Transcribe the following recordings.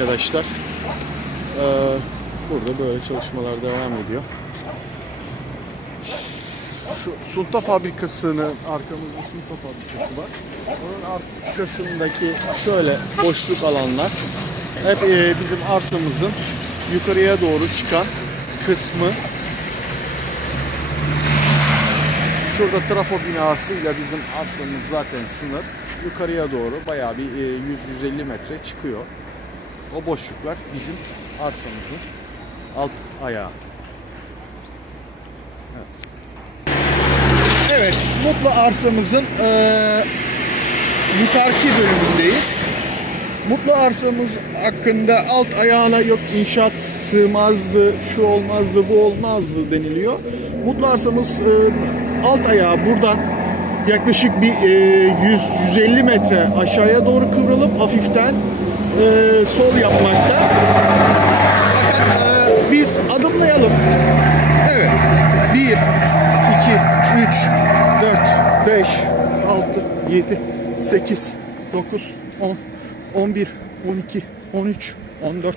arkadaşlar. Ee, burada böyle çalışmalar devam ediyor. Şu sunta fabrikasının arkamızda sunta fabrikası var. Onun arkasındaki şöyle boşluk alanlar hep e, bizim arsamızın yukarıya doğru çıkan kısmı. Şurada trafo binasıyla bizim arsamız zaten sınır. Yukarıya doğru bayağı bir e, 100-150 metre çıkıyor. O boşluklar bizim arsamızın alt ayağı. Evet, Mutlu arsamızın eee yukarıki bölümündeyiz. Mutlu arsamız hakkında alt ayağına yok inşaat sığmazdı, şu olmazdı, bu olmazdı deniliyor. Mutlu arsamız eee, alt ayağı buradan yaklaşık bir eee, 100-150 metre aşağıya doğru kıvrılıp hafiften eee, sol yapmakta. Fakat eee, biz adımlayalım. Evet. 1, 2, 3, 4, 5, 6, 7, 8, 9, 10, 11, 12, 13, 14,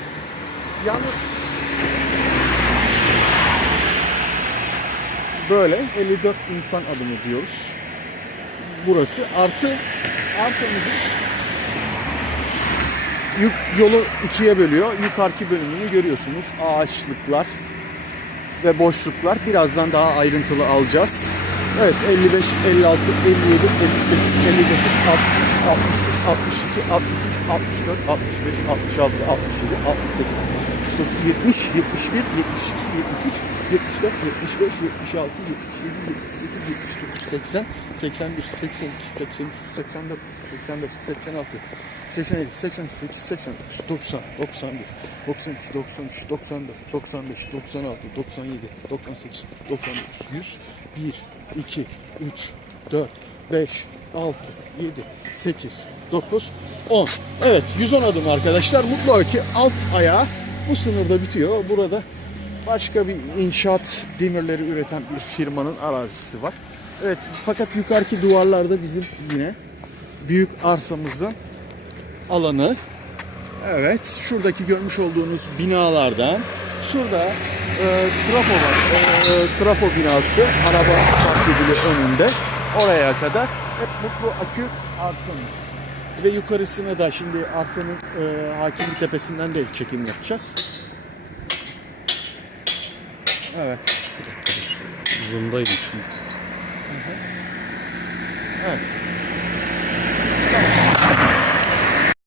yalnız böyle 54 insan adımı diyoruz. Burası artı arsamızın yük, yolu ikiye bölüyor. Yukarıki bölümünü görüyorsunuz. Ağaçlıklar, ve boşluklar birazdan daha ayrıntılı alacağız. Evet 55, 56, 57, 58, 59, 60, 61, 62, 63, 64, 65, 66, 67, 68, 69, 70, 71, 72, 73, 74, 75, 76, 77, 78, 79, 80, 81, 82, 83, 84, 85, 86, 87, 88, 89, 90, 91, 92, 93, 94, 95, 96, 97, 98, 99, 100, 1, 2, 3, 4, 5, 6, 7, 8, 9, 10. Evet 110 adım arkadaşlar. Mutlu ki alt ayağı bu sınırda bitiyor. Burada başka bir inşaat demirleri üreten bir firmanın arazisi var. Evet fakat yukarıki duvarlarda bizim yine büyük arsamızın alanı. Evet, şuradaki görmüş olduğunuz binalardan şurada e, trafo var. E, e, trafo binası araba taklidili önünde. Oraya kadar hep mutlu akü arsamız. Ve yukarısına da şimdi arsanın e, hakimli tepesinden de çekim yapacağız. Evet. Zoom'daydım şimdi. Evet.